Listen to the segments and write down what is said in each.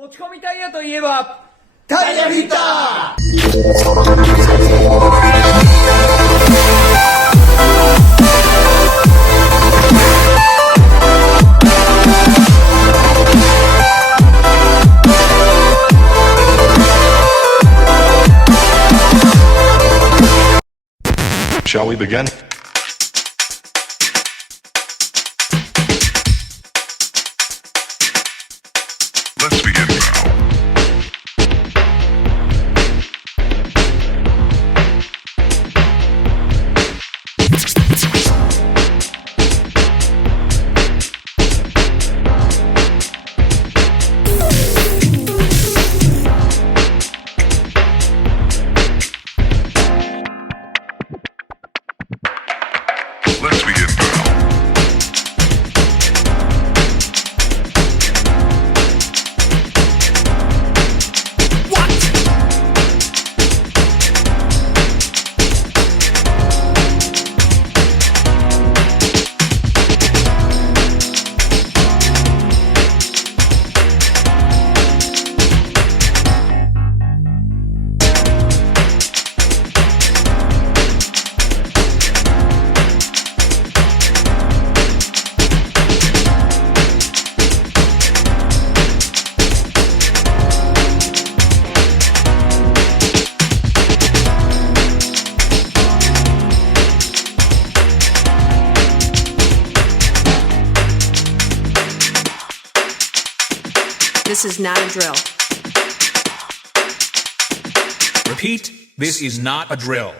持ち込みタイヤといえばタイヤフィッター。Shall we begin? Let's begin now. Let's begin now. This is not a drill. Repeat, this is not a drill.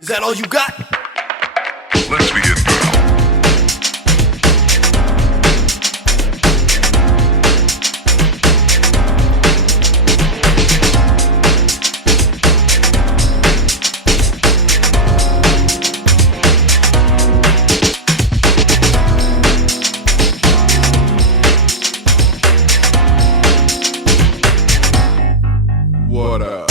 Is that all you got? Let's begin now. What up?